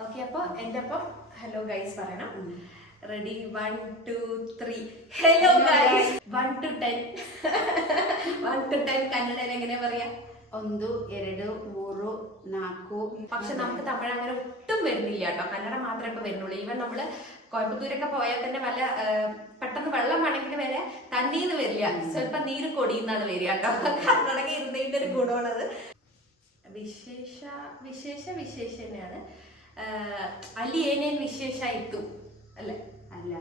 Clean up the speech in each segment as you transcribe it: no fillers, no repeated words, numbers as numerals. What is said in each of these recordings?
Okay, അപ്പൊ എന്റെ ഒപ്പം ഹലോ ഗൈസ് പറയണം. Ready? 1 2 3. Hello guys. 1 to 10 1 to 10 കന്നഡയിൽ എങ്ങനെ പറയാ? 1 2 3 4. പക്ഷെ നമുക്ക് തമിഴ് അങ്ങനെ ഒട്ടും വരുന്നില്ല കേട്ടോ, കന്നഡ മാത്രമേ ഇപ്പൊ വരുന്നുള്ളൂ. ഈവൻ നമ്മള് കോയമ്പത്തൂരൊക്കെ പോയാൽ തന്നെ വല്ല പെട്ടെന്ന് വെള്ളം വേണമെങ്കിൽ വരെ തണ്ണീന്ന് വരില്ല, സ്വല്പം നീര് കൊടിയെന്നാണ് വരിക കേട്ടോ. കർണാടക ഇരുന്നതിന്റെ ഒരു ഗുണമാണത്. വിശേഷ തന്നെയാണ്. ಅಲ್ಲಿ ಏನೇನ್ ವಿಶೇಷ ಇತ್ತು അല്ലേ? അല്ല.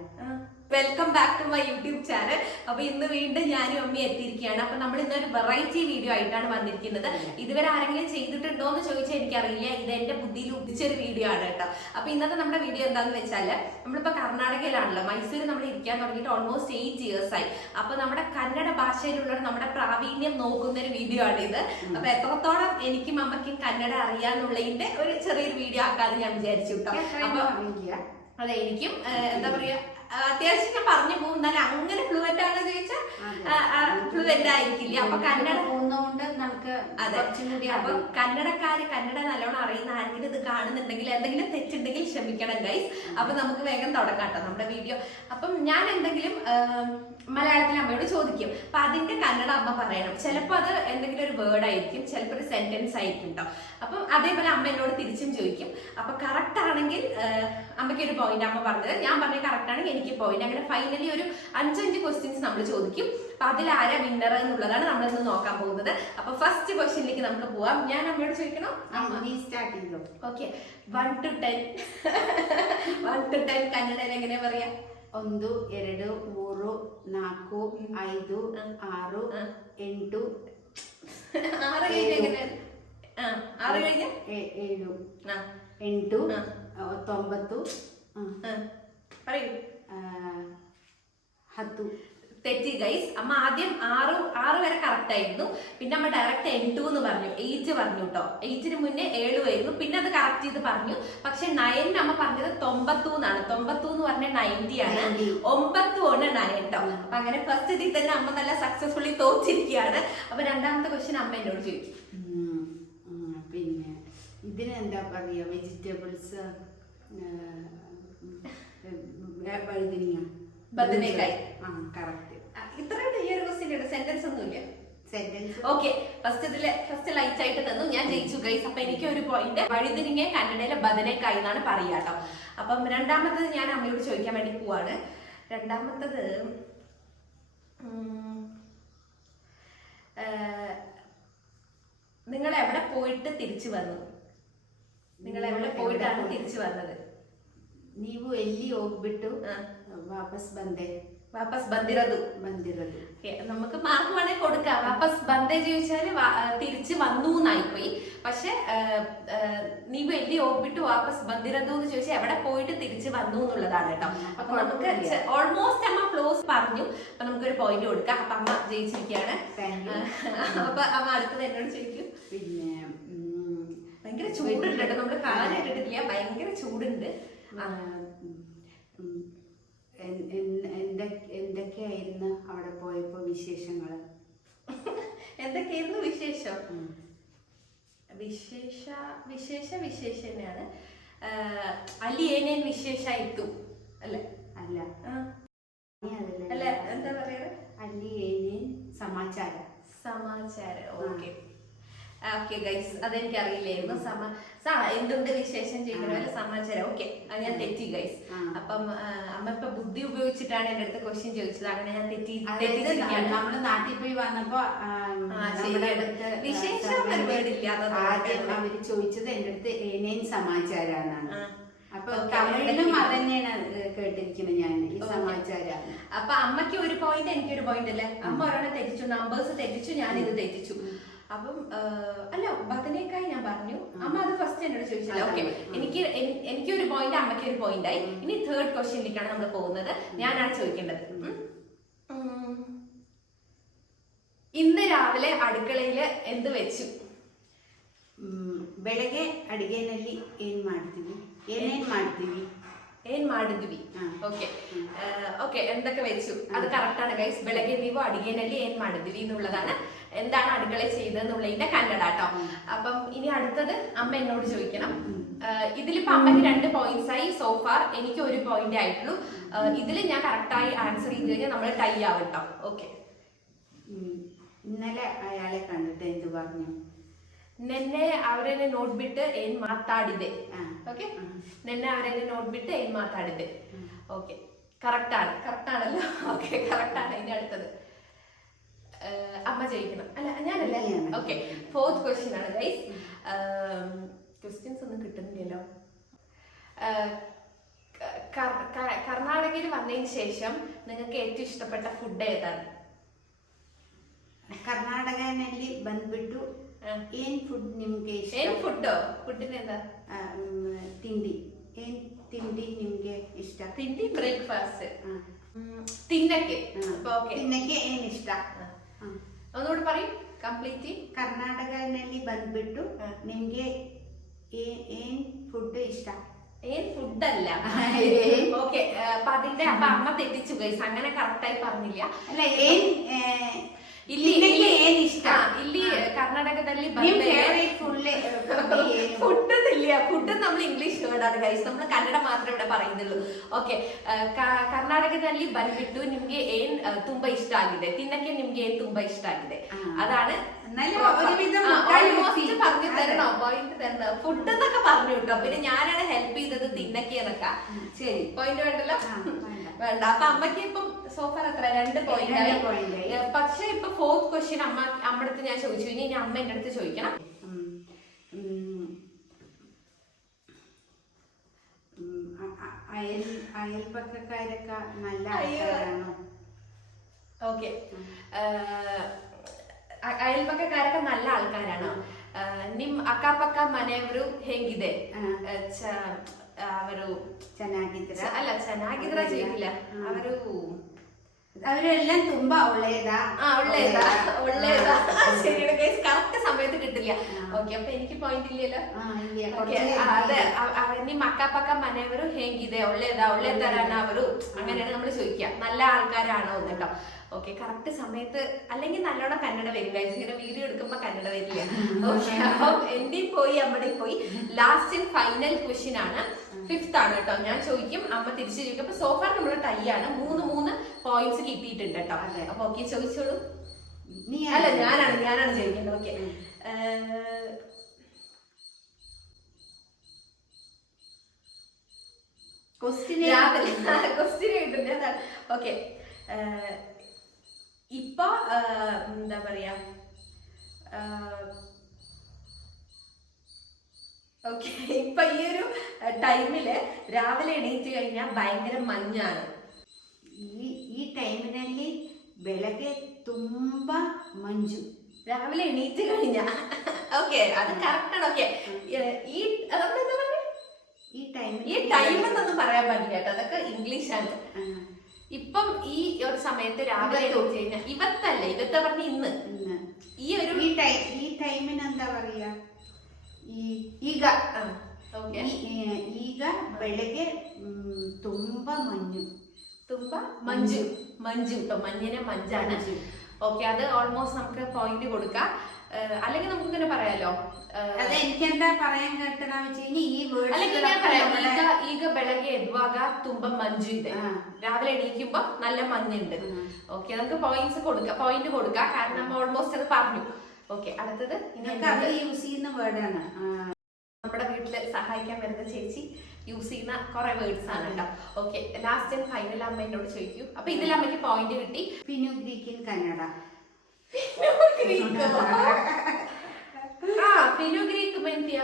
Welcome back to my YouTube channel. അപ്പൊ ഇന്ന് വീണ്ടും ഞാനും അമ്മയും എത്തിയിരിക്കുകയാണ്. അപ്പൊ നമ്മൾ ഇന്നൊരു വെറൈറ്റി വീഡിയോ ആയിട്ടാണ് വന്നിരിക്കുന്നത്. ഇതുവരെ ആരെങ്കിലും ചെയ്തിട്ടുണ്ടോ എന്ന് ചോദിച്ചാൽ എനിക്കറിയില്ല. ഇത് എന്റെ ബുദ്ധിയിൽ ഉദിച്ചൊരു വീഡിയോ ആണ് കേട്ടോ. അപ്പൊ ഇന്നത്തെ നമ്മുടെ വീഡിയോ എന്താന്ന് വെച്ചാല്, നമ്മളിപ്പോ കർണാടകയിലാണല്ലോ, മൈസൂരിൽ നമ്മൾ ഇരിക്കാൻ തുടങ്ങിയിട്ട് ഓൾമോസ്റ്റ് 8 years ആയി. അപ്പൊ നമ്മുടെ കന്നഡ ഭാഷയിലുള്ള നമ്മുടെ പ്രാവീണ്യം നോക്കുന്ന ഒരു വീഡിയോ ആണ് ഇത്. അപ്പൊ എത്രത്തോളം എനിക്കും അമ്മയ്ക്കും കന്നഡ അറിയാന്നുള്ളതിന്റെ ഒരു ചെറിയൊരു വീഡിയോ ആക്കാന്ന് ഞാൻ വിചാരിച്ചു കേട്ടോ. അപ്പൊ അതെ, എനിക്കും എന്താ പറയാ, അത്യാവശ്യം ഞാൻ പറഞ്ഞു പോകും, എന്നാലും അങ്ങനെ ഫ്ലുവന്റ് ആണെന്ന് ചോദിച്ചാൽ ഫ്ലുവന്റ് ആയിരിക്കില്ല. അപ്പൊ കന്നഡ പോകുന്നതുകൊണ്ട് നമുക്ക് അപ്പൊ കന്നഡക്കാര് കന്നഡ നല്ലോണം അറിയുന്ന ആരെങ്കിലും ഇത് കാണുന്നുണ്ടെങ്കിൽ എന്തെങ്കിലും തെറ്റുണ്ടെങ്കിൽ ക്ഷമിക്കണം ഗൈസ്. അപ്പൊ നമുക്ക് വേഗം തുടങ്ങാട്ടോ നമ്മുടെ വീഡിയോ. അപ്പം ഞാൻ എന്തെങ്കിലും മലയാളത്തിൽ അമ്മയോട് ചോദിക്കും, അപ്പൊ അതിന്റെ കന്നഡ അമ്മ പറയണം. ചിലപ്പോ അത് എന്തെങ്കിലും ഒരു വേർഡ് ആയിരിക്കും, ചിലപ്പോ ഒരു സെന്റൻസ് ആയിരിക്കും കേട്ടോ. അപ്പം അതേപോലെ അമ്മ എന്നോട് തിരിച്ചും ചോദിക്കും. അപ്പൊ കറക്റ്റ് ആണെങ്കിൽ അമ്മയ്ക്ക് ഒരു പോയിന്റ് അമ്മ പറഞ്ഞത്, ഞാൻ പറഞ്ഞ കറക്റ്റ് ആണെങ്കിൽ എനിക്ക് പോയിന്റ്. അങ്ങനെ ഫൈനലി ഒരു 5 ക്വസ്റ്റ്യൻസ് നമ്മൾ ചോദിക്കും. അപ്പൊ അതിൽ ആരാ വിന്നർ എന്നുള്ളതാണ് നമ്മൾ ഇന്ന് നോക്കാൻ പോകുന്നത്. അപ്പൊ ഫസ്റ്റ് ക്വസ്റ്റ്യനിലേക്ക് നമുക്ക് പോവാം. ഞാൻ അമ്മയോട് ചോദിക്കണം. സ്റ്റാർട്ട് ചെയ്തോ? ഓക്കെ, 1 to 10 1 to 10 കന്നഡയിൽ എങ്ങനെ പറയാ? 1 2 3 4 5 6 8 6 കഴിഞ്ഞ 7 8 9 പറയൂ. 10. തെറ്റി ഗൈസ്. അമ്മ ആദ്യം 6 വരെ കറക്റ്റ് ആയിരുന്നു, പിന്നെ അമ്മ ഡയറക്റ്റ് 8 എന്ന് പറഞ്ഞു, 8 പറഞ്ഞു കേട്ടോ. 8ന് മുന്നേ 7 ആയിരുന്നു, പിന്നെ അത് കറക്റ്റ് ചെയ്ത് പറഞ്ഞു. പക്ഷെ 9 അമ്മ പറഞ്ഞത് 90 എന്നാണ്. 90 എന്ന് പറഞ്ഞ 90 ആണ്, 9 ആണ് 9 കേട്ടോ. അപ്പൊ അങ്ങനെ ഫസ്റ്റ് ഇതിൽ തന്നെ അമ്മ നല്ല സക്സസ്ഫുള്ളി തോറ്റിരിക്കുകയാണ്. അപ്പൊ രണ്ടാമത്തെ ക്വസ്റ്റ്യൻ അമ്മ എന്നോട് ചോദിക്കും. പിന്നെ ഇതിനെന്താ പറയാ? വെജിറ്റബിൾസ്, വഴുതിരിങ്ങ, ബദനേക്കായ്. കറക്റ്റ്. ഇത്രയും ഈ ഒരു ക്വസ്റ്റ്യൻ സെന്റൻസ് ഒന്നുമില്ല. സെന്റൻസ് ഓക്കെ, ഫസ്റ്റ് ലൈറ്റ് ആയിട്ട് തന്നു, ഞാൻ ജയിച്ചു ഗൈസ്. അപ്പൊ എനിക്ക് ഒരു പോയിന്റ്. വഴുതിരിങ്ങ കന്നഡയിലെ ബദനേക്കായ് എന്നാണ് പറയുക കേട്ടോ. അപ്പം രണ്ടാമത്തത് ഞാൻ അമ്മയോട് ചോദിക്കാൻ വേണ്ടി പോവാണ്. രണ്ടാമത്തത് നിങ്ങൾ എവിടെ പോയിട്ട് തിരിച്ചു വന്നു? നിങ്ങൾ എവിടെ പോയിട്ടാണ് തിരിച്ചു വന്നത്? ನೀವು ಎಲ್ಲಿ ಹೋಗ್ಬಿಟ್ಟು വാപ്പസ് ബന്ദിറതു. നമുക്ക് മാർക്ക് വേണേ കൊടുക്കാം. വാപ്പസ് ബന്ദേ ചോദിച്ചാല് തിരിച്ചു വന്നു എന്നായിപ്പോയി. പക്ഷെ നീവ് എല്ലി ഓപ്പിട്ട് വാപ്പസ് ബന്ദിറതു എന്ന് ചോദിച്ചാൽ എവിടെ പോയിട്ട് തിരിച്ചു വന്നു എന്നുള്ളതാണ് കേട്ടോ. അപ്പൊ നമുക്ക് ഓൾമോസ്റ്റ് അമ്മ ക്ലോസ് പറഞ്ഞു. അപ്പൊ നമുക്കൊരു പോയിന്റ് കൊടുക്കാം. അപ്പൊ അമ്മ ജയിച്ചിരിക്കുകയാണ്. അപ്പൊ അമ്മ അടുത്തത് എന്നോട് ചോദിക്കും. പിന്നെ ഭയങ്കര ചൂടുണ്ട് കേട്ടോ, നമ്മള് കാലം ഇട്ടിട്ടില്ല, ഭയങ്കര ചൂടുണ്ട്. എന്തൊക്കെയായിരുന്നു അവിടെ പോയപ്പോ വിശേഷങ്ങള്? എന്തൊക്കെയായിരുന്നു വിശേഷം? വിശേഷ തന്നെയാണ്. ಅಲ್ಲಿ ಏನೇನ್ ವಿಶೇಷ ಇತ್ತು അല്ലേ? അല്ല അല്ല, എന്താ പറയാ? ಅಲ್ಲಿ ಏನೇನ್ സമാചാരം. ഓക്കെ ഓക്കെ ഗൈസ്, അതെനിക്ക് അറിയില്ലായിരുന്നു. എന്തുണ്ട് വിശേഷം ചെയ്യണമല്ല സമാചാരം. ഓക്കെ, അത് ഞാൻ തെറ്റി ഗൈസ്. അപ്പം അമ്മ ഇപ്പൊ ബുദ്ധി ഉപയോഗിച്ചിട്ടാണ് എന്റെ അടുത്ത് ക്വസ്റ്റ്യൻ ചോദിച്ചത്. അങ്ങനെ ഞാൻ തെറ്റിച്ചിരിക്കുകയാണ്. നമ്മള് നാട്ടിൽ പോയി വന്നപ്പോ വിശേഷം പരിപാടിയില്ലാതെ ആദ്യം അവര് ചോദിച്ചത് എന്റെ അടുത്ത് ഏനേൻ സമാചാരാന്നാണ്. അപ്പൊ തമിഴിലും അതന്നെയാണ് കേട്ടിരിക്കുന്നത് ഞാൻ, ഈ സമാചാരം. അപ്പൊ അമ്മയ്ക്ക് ഒരു പോയിന്റ്, എനിക്കൊരു പോയിന്റ് അല്ലേ? അമ്മ ഒരെണ്ണം തെറ്റിച്ചു, നമ്പേഴ്സ് തെറ്റിച്ചു, ഞാനിത് തെറ്റിച്ചു. അപ്പം അല്ല, ബദനേക്കായ് ഞാൻ പറഞ്ഞു, അമ്മ അത് ഫസ്റ്റ് എന്നോട് ചോദിച്ചില്ല. ഓക്കെ, എനിക്കൊരു പോയിന്റ്, അമ്മയ്ക്ക് ഒരു പോയിന്റ് ആയി. ഇനി തേർഡ് ക്വസ്റ്റ്യനിലേക്കാണ് നമ്മൾ പോകുന്നത്. ഞാനാണ് ചോദിക്കേണ്ടത്. ഇന്ന് രാവിലെ അടുക്കളയില് എന്ത് വെച്ചു? ಬೆಳಗ್ಗೆ ಅಡಿಗೆನಲ್ಲಿ ಏನ್ ಮಾಡಿದ್ವಿ? ಏನ್ ಮಾಡಿದ್ವಿ. ഓക്കെ, എന്തൊക്കെ വെച്ചു? അത് കറക്റ്റ് ആണ് ഗൈസ്. ಬೆಳಗ್ಗೆ ನೀವು ಅಡಿಗೆನಲ್ಲಿ ಏನ್ ಮಾಡಿದ್ವಿ എന്നുള്ളതാണ്. എന്താണ് അടുക്കള ചെയ്തെന്നുള്ളതിന്റെ കന്നഡ കേട്ടോ. അപ്പം ഇനി അടുത്തത് അമ്മ എന്നോട് ചോദിക്കണം. ഇതിലിപ്പോ അമ്മയ്ക്ക് 2 പോയിന്റ്സ് ആയി സോഫാർ, എനിക്ക് 1 പോയിന്റ് ആയിട്ടുള്ളൂ. ഇതിൽ ഞാൻ കറക്റ്റായി ആൻസർ ചെയ്ത് കഴിഞ്ഞാൽ നമ്മൾ ടൈ ആവട്ടോ. ഓക്കെ. ഇന്നലെ അയാളെ കണ്ടിട്ട് എന്ത് പറഞ്ഞു? ನೆನ್ನೆ ಅವರೇನೆ ನೋಡ್ಬಿಟ್ಟು ಏನ್ ಮಾತಾಡಿದೆ. ಓಕೆ, ನೆನ್ನೆ ಅವರೇನೆ ನೋಡ್ಬಿಟ್ಟು ಏನ್ ಮಾತಾಡಿದೆ. ഓക്കെ, കറക്റ്റ് ആണല്ലോ. ഓക്കെ, കറക്റ്റ് ആണ്. ഇനി അടുത്തത് അമ്മ ജയിക്കണം, അല്ല ഞാനല്ലേ? ഓക്കെ, 4th ക്വസ്റ്റ്യൻ ആണ് ഗൈസ്. ക്വസ്റ്റ്യൻസ് ഒന്നും കിട്ടുന്നില്ലല്ലോ. കർണാടകയിൽ വന്നതിന് ശേഷം നിങ്ങൾക്ക് ഏറ്റവും ഇഷ്ടപ്പെട്ട ഫുഡ് ഏതാണ്? ಕರ್ನಾಟಕನಲ್ಲಿ ಬಂದ್ಬಿಟ್ಟು ಏನ್ ಫುಡ್ ನಿಮ್ಗೆ ಇಷ್ಟ? ಏನ್ ಫುಡ್ಡು? ಫುಡ್ಡಿನೇದ ತಿಂಡಿ. ಏನ್ ತಿಂಡಿ ನಿಮ್ಗೆ ಇಷ್ಟ? ತಿಂಡಿ ಬ್ರೇಕ್ಫಾಸ್ಟ್. ತಿನ್ನಕ್ಕೆ ತಿನ್ನಕ್ಕೆ ಏನ್ ಇಷ್ಟ? ഒന്നുകൂടി പറയും ಕಂಪ್ಲೀಟ್. ಕರ್ನಾಟಕನಲ್ಲಿ ಬಂದ್ಬಿಟ್ಟು ನಿಮ್ಗೆ ಏನ್ ಫುಡ್ ಇಷ್ಟ? ഏൻ ഫുഡ് അല്ല. ഓക്കെ, അപ്പൊ അമ്മ തെറ്റിച്ചു ഗൈസ്, അങ്ങനെ കറക്റ്റായി പറഞ്ഞില്ല. ಅಲ್ಲ ಏನ್ ಏನ್ ಇಷ್ಟ? ಇಲ್ಲಿ ಕರ್ನಾಟಕದಲ್ಲಿ ಫುಡ್ ഇല്ല. ഫുഡ് നമ്മൾ ಇಂಗ್ಲಿಷ್ വേർഡാണ് ಗೈಸ್, നമ്മൾ ಕನ್ನಡ ಮಾತ್ರ ഇവിടെ പറയുന്നുള്ളൂ. ಓಕೆ, ಕರ್ನಾಟಕದಲ್ಲಿ ಬಂದ್ಬಿಟ್ಟು ನಿಮ್ಗೆ ಏನ್ ತುಂಬಾ ಇಷ್ಟ ಆಗಿದೆ, ತಿನ್ನಕ್ಕೆ ನಿಮ್ಗೆ ಏನ್ ತುಂಬಾ ಇಷ್ಟ ಆಗಿದೆ, അതാണ്. പറഞ്ഞു തരണോ? പോയിന്റ് തരണോ? ഫുഡ് എന്നൊക്കെ പറഞ്ഞു കേട്ടോ. പിന്നെ ഞാനാണ് ഹെൽപ്പ് ചെയ്തത് തിന്നಕ್ಕೆ എന്നൊക്കെ. ശരി, പോയിന്റ് വേണ്ടല്ലോ? വേണ്ട. അപ്പൊ അമ്മക്ക് ഇപ്പം സോഫർ എത്ര? 2 പോയിന്റ് ആയി. പക്ഷെ ഇപ്പൊ 4th ക്വസ്റ്റ്യൻ അമ്മ അടുത്ത് ഞാൻ ചോദിച്ചു, ഇനി അമ്മ എന്റെ അടുത്ത് ചോദിക്കണം. അയൽപക്കക്കാരൊക്കെ നല്ല ആൾക്കാരാണോ? ഓക്കെ, ಅಯಲ್ಪಕ್ಕಕಾರಕ നല്ല ಆಳ್ಕಾರಾಣೋ? ನಿಮ್ ಅಕ್ಕಪಕ್ಕ ಮನೆಯವರು ಹೇಗಿದೆ? ಅವರು ಚೆನ್ನಾಗಿದ್ರ? ಅಲ್ಲ, ಚೆನ್ನಾಗಿದ್ರ ചെയ്യില്ല. അവരെല്ലാം ತುಂಬಾ ಒಳ್ಳೆಯതാ? ಒಳ್ಳೆಯതാ. ശരിയാണ് ഗൈസ്, കറക്റ്റ് സമയത്ത് കിട്ടില്ല. ഓക്കെ, അപ്പൊ എനിക്ക് പോയിന്റ് ഇല്ലല്ലോ. അതെ, ನಿಮ್ಮ ಅಕ್ಕಪಕ್ಕ ಮನೆಯವರು ಹೇಗಿದೆ? ಒಳ್ಳೆಯതരാണ് ಅವರು, അങ്ങനെയാണ് നമ്മൾ ചോദിക്കുക. നല്ല ആൾക്കാരാണോ എന്ന് കേട്ടോ. ഓക്കെ, കറക്റ്റ് സമയത്ത്, അല്ലെങ്കിൽ നല്ലോണം കന്നഡ വരും ഗൈസ്. ഇങ്ങനെ വീഡിയോ എടുക്കുമ്പോ കന്നഡ വരില്ല. ഓക്കെ, അപ്പം എന്റെയും പോയി അമ്മയുടെയും പോയി. ലാസ്റ്റ് ആൻഡ് ഫൈനൽ ക്വസ്റ്റ്യൻ ആണ്, 5th ആണ് കേട്ടോ. ഞാൻ ചോദിക്കും, അമ്മ തിരിച്ചു ചോദിക്കും. അപ്പൊ സോഫാർ നമ്മുടെ ടൈ ആണ്, 3 പോയിന്റ്സ് കിട്ടിയിട്ടുണ്ട് കേട്ടോ. അപ്പൊ ഓക്കെ, ചോദിച്ചോളൂ. അല്ല, ഞാനാണ് ചോദിക്കുന്നത്. ഓക്കെ, ക്വസ്റ്റ്യൻ കിട്ടുന്നത്. ഓക്കെ, ഇപ്പൊ എന്താ പറയാ, ഓക്കെ, ഇപ്പൊ ഈ ഒരു ടൈമില് രാവിലെ എണീറ്റ് കഴിഞ്ഞാൽ ഭയങ്കര മഞ്ഞാണ്. ഈ ടൈമിನಲ್ಲಿ ಬೆಳಗ್ಗೆ ತುಂಬಾ ಮಂಜು. രാവിലെ എണീറ്റ് കഴിഞ്ഞാ. ഓക്കെ, അത് കറക്റ്റ് ആണ്. ഓക്കെ, ഈ ടൈം എന്നൊന്നും പറയാൻ പറ്റില്ല കേട്ടോ, അതൊക്കെ ഇംഗ്ലീഷാണ്. ഇപ്പം ഈ ഒരു സമയത്ത് രാവിലെ എണീറ്റ് കഴിഞ്ഞാൽ, ഇവത്ത പറഞ്ഞ ഇന്ന് ഈ ടൈമിന് എന്താ പറയാ? ಈಗ ಈಗ ಬೆಳಗ್ಗೆ ತುಂಬಾ മഞ്ജു കേട്ടോ. മഞ്ഞിനെ മഞ്ചാണ്. ഓക്കെ, അത് ഓൾമോസ്റ്റ് നമുക്ക് പോയിന്റ് കൊടുക്കാം. അല്ലെങ്കിൽ നമുക്ക് ഇങ്ങനെ പറയാലോ. ಅದೇ എനിക്കെന്താ പറയാൻ കേട്ടതാന്ന് വെച്ച് കഴിഞ്ഞാൽ ഈ അല്ലെങ്കിൽ ഞാൻ പറയാം, ಈಗ ಬೆಳಗ್ಗೆ ಎದ್ದುವಾಗ ತುಂಬಾ ಮಂಜು ಇದೆ. രാവിലെ എണീക്കുമ്പോ നല്ല മഞ്ഞുണ്ട്. ഓക്കെ, നമുക്ക് പോയിന്റ് കൊടുക്കാം, കാരണം നമ്മൾ ഓൾമോസ്റ്റ് അത് പറഞ്ഞു. ഓക്കെ, അടുത്തത് യൂസ് ചെയ്യുന്ന വേർഡാണ്. നമ്മുടെ വീട്ടില് സഹായിക്കാൻ വരുന്ന ചേച്ചി യൂസ് ചെയ്യുന്ന കുറെ വേർഡ്സ് ആണ് കേട്ടോ. ഓക്കെ, ലാസ്റ്റ് ആൻഡ് ഫൈനൽ അമ്മ എന്നോട് ചോദിക്കൂ. അപ്പൊ ഇതിൽ അമ്മയ്ക്ക് പോയിന്റ് കിട്ടി. ഫിനുഗ്രീക്ക് ഇൻ കന്നഡ. ഫിനുഗ്രീക്ക് മെന്തിയ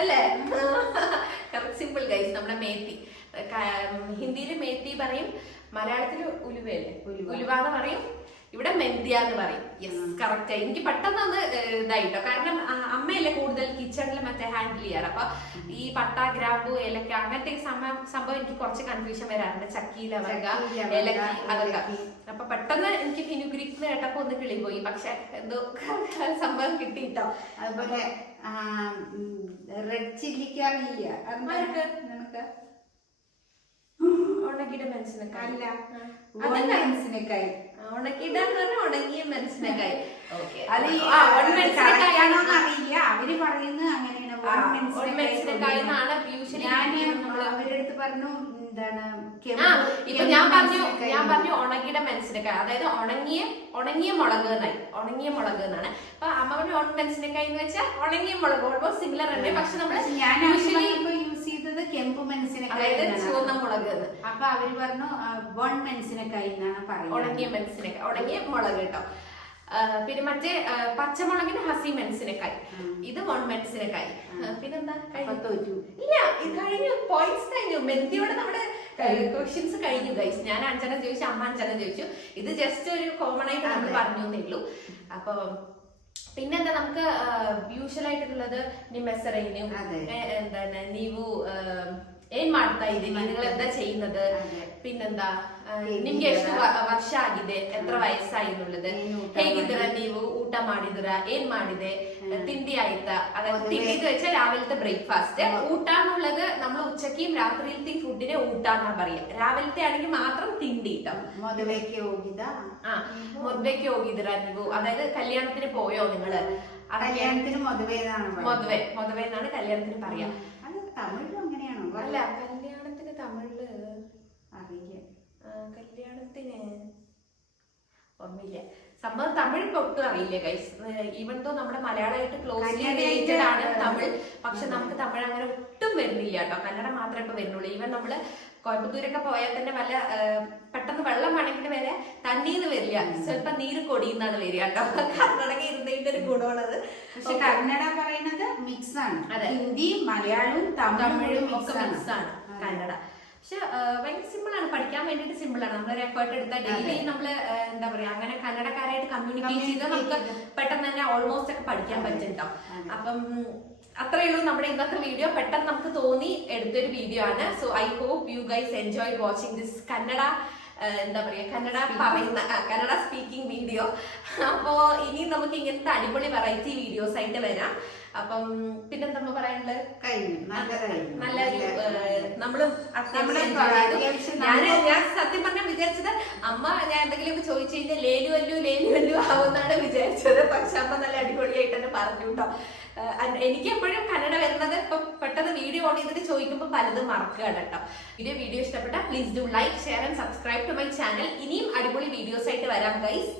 അല്ലേ? സിമ്പിൾ ഗൈസ്, നമ്മുടെ മേത്തി. ഹിന്ദിയിൽ മേത്തി പറയും, മലയാളത്തില് ഉലുവയല്ലേ? ഉലുവ എന്ന് പറയും, ഇവിടെ മെന്തിയ എന്ന് പറയും. യെസ്, കറക്റ്റ് ആയി. എനിക്ക് പെട്ടെന്ന് ഒന്ന് ഇതായിട്ടോ, കാരണം അമ്മയല്ലേ കൂടുതൽ കിച്ചണിൽ മറ്റേ ഹാൻഡിൽ ചെയ്യാറ്. അപ്പൊ ഈ പട്ട, ഗ്രാമ്പു, ഏലക്ക അങ്ങനത്തെ സംഭവം എനിക്ക് കുറച്ച് കൺഫ്യൂഷൻ വരാറുണ്ട്. ചക്കി, ലവംഗ, ഏലക്ക, അതൊക്കെ. അപ്പൊ പെട്ടെന്ന് എനിക്ക് ഫിനുഗ്രീക്ക് കേട്ടപ്പോ ഒന്ന് കിളി പോയി. പക്ഷെ എന്തോ സംഭവം കിട്ടിട്ടോ. അതുപോലെ റെഡ് ചില്ലിക്ക് അറിയില്ല നിനക്ക്? ഉണക്കിയ മെൻസിനക്കായി. ഉണക്കിയിട്ടാന്ന് പറഞ്ഞാൽ ഉണങ്ങിയ മെൻസിനക്കായി. ഓക്കെ, അത് അറിയില്ല, അവര് പറയുന്നത് അങ്ങനെയാണ്. ഓൺമെൻസിനെക്കായി എന്നാണ് യൂഷ്വലി അവരുടെ അടുത്ത് പറഞ്ഞു എന്താണ് ഇപ്പൊ ഞാൻ പറഞ്ഞു ഉണങ്ങിയുടെ മെൻസിനെക്കായി, അതായത് ഉണങ്ങിയ മുളക് എന്നാണ്. അപ്പൊ അമ്മ പറഞ്ഞു ഓൺ മെൻസിനെക്കായി എന്ന് വെച്ചാൽ ഉണങ്ങിയ മുളക് ഓൾമോസ്റ്റ് സിമിലർ തന്നെ. പക്ഷെ നമ്മള് ഞാൻ യൂസ് ചെയ്തത് കെമ്പ് മെൻസിനെക്കായി, അതായത് ചുവന്ന മുളക്. അപ്പൊ അവര് പറഞ്ഞു ബോൺ മെൻസിനെക്കായി എന്നാണ് പറയുന്നത്, ഉണങ്ങിയ മുളക് കേട്ടോ. പിന്നെ മറ്റേ പച്ചമുളകിന് ഹസി മെൻസിനെക്കായി, ഇത് വൺ മെൻസിനെക്കായി. പിന്നെന്താ ഇല്ല, ഇത് കഴിഞ്ഞു, പോയിന്റ്സ് കഴിഞ്ഞു. മെന്തിയോടെ നമ്മുടെ ക്വസ്റ്റ്യൻസ് കഴിഞ്ഞു ഗൈസ്. ഞാൻ 5 ചോദിച്ചു, അമ്മ 5 ചോദിച്ചു. ഇത് ജസ്റ്റ് ഒരു കോമൺ ആയിട്ട് നമ്മൾ പറഞ്ഞു എന്നേ ഉള്ളൂ. അപ്പൊ പിന്നെന്താ നമുക്ക് ಯೂಶಲ್ ಆയിട്ടുള്ളത് ನಿಮ್ಮೆಸರೇನು എന്താണ് ನೀವು ಏನ್ ಮಾಡ್ತಾ ಇದ್ದೀರಿ, നിങ്ങൾ എന്താ ചെയ്യുന്നത്, പിന്നെന്താ ನಿಮ್ಗೆ ಎಷ್ಟು ವರ್ಷ ಆಗಿದೆ, എത്ര വയസ്സായി എന്നുള്ളത്, ಹೇಗಿದ್ದೀರ ನೀವು, ಊಟ ಮಾಡಿದಿರ, ಏನ್ ಮಾಡಿದೆ, തിണ്ടി ആയിട്ടാ. അതായത് തിണ്ടി എന്ന് വെച്ചാൽ രാവിലത്തെ ബ്രേക്ക്ഫാസ്റ്റ്. ഊട്ട എന്നുള്ളത് നമ്മൾ ഉച്ചക്കും രാത്രിയിലത്തെയും ഫുഡിനെ ഊട്ടാന്നാ പറയാ. രാവിലത്തെ ആണെങ്കിൽ മാത്രം തിണ്ടി കേട്ടോ. മൊദവേക്ക് ಹೋಗಿದಿರ ನೀವು, അതായത് കല്യാണത്തിന് പോയോ നിങ്ങള്? കല്യാണത്തിന് മൊദവേ എന്നാണ് കല്യാണത്തിന് പറയാ. തമിഴിലും അങ്ങനെയാണോ? അല്ല, കല്യാണത്തിന് തമിഴില് അറിയില്ല. കല്യാണത്തിന് ഓർമ്മയില്ല. സംഭവം തമിഴ് ഒട്ടും അറിയില്ല ഗൈസ്. ഈവൻ തോ നമ്മുടെ മലയാളമായിട്ട് ക്ലോസ്ലി റിലേറ്റഡ് ആണ് തമിഴ്, പക്ഷെ നമുക്ക് തമിഴ് അങ്ങനെ ഒട്ടും വരുന്നില്ല കേട്ടോ. കന്നഡ മാത്രമേ ഇപ്പൊ വരുന്നുള്ളൂ. ഈവൻ നമ്മള് കോയമ്പത്തൂരൊക്കെ പോയാൽ തന്നെ വല്ല പെട്ടെന്ന് വെള്ളം വേണമെങ്കിൽ വരെ തണ്ണീന്ന് വരില്ല, സ്വല്പം നീര് കൊടിയെന്നാണ് വരിക കേട്ടോ. കർണാടക ഇരുന്നതിന്റെ ഒരു ഗുണമാണത്. പക്ഷെ കന്നഡ പറയുന്നത് മിക്സ് ആണ്, ഹിന്ദി മലയാളവും തമിഴും ഒക്കെ മിക്സ് ആണ് കന്നഡ. പക്ഷെ ഭയങ്കര സിമ്പിൾ ആണ്, പഠിക്കാൻ വേണ്ടിട്ട് സിമ്പിൾ ആണ്. നമ്മളൊരു എഫേർട്ട് എടുത്താൽ ഡെയിലി നമ്മള് എന്താ പറയാ അങ്ങനെ കന്നഡക്കാരായിട്ട് കമ്മ്യൂണിക്കേറ്റ് ചെയ്ത് നമുക്ക് പെട്ടെന്ന് തന്നെ ഓൾമോസ്റ്റ് ഒക്കെ പഠിക്കാൻ പറ്റുന്നുണ്ടോ. അപ്പം അത്രേ ഉള്ളൂ നമ്മുടെ ഇന്നത്തെ വീഡിയോ. പെട്ടെന്ന് നമുക്ക് തോന്നി എടുത്തൊരു വീഡിയോ ആണ്. So I hope you guys enjoy watching this Kannada എന്താ പറയാ കന്നഡ സ്പീക്കിംഗ് വീഡിയോ. അപ്പോ ഇനി നമുക്ക് ഇങ്ങനത്തെ അടിപൊളി വെറൈറ്റി വീഡിയോസ് ആയിട്ട് വരാം. അപ്പം പിന്നെന്താ പറയാനുള്ളത്? നല്ലൊരു നമ്മളും ഞാൻ സത്യം പറഞ്ഞാൽ വിചാരിച്ചത് അമ്മ ഞാൻ എന്തെങ്കിലുമൊക്കെ ചോദിച്ചു കഴിഞ്ഞാൽ ലേലു വല്ലു ആവുന്നാണ് വിചാരിച്ചത്. പക്ഷെ അമ്മ നല്ല അടിപൊളിയായിട്ട് തന്നെ പറഞ്ഞു കേട്ടോ. എനിക്ക് എപ്പോഴും കന്നഡ വരുന്നത് ഇപ്പൊ പെട്ടെന്ന് വീഡിയോ ഓൺ ചെയ്തിട്ട് ചോദിക്കുമ്പോൾ പലതും മറക്കുകയാണ് കേട്ടോ. വീഡിയോ ഇഷ്ടപ്പെട്ട please do like, share and subscribe to my channel. ഇനിയും അടിപൊളി വീഡിയോസ് ആയിട്ട് വരാം ഗൈസ്.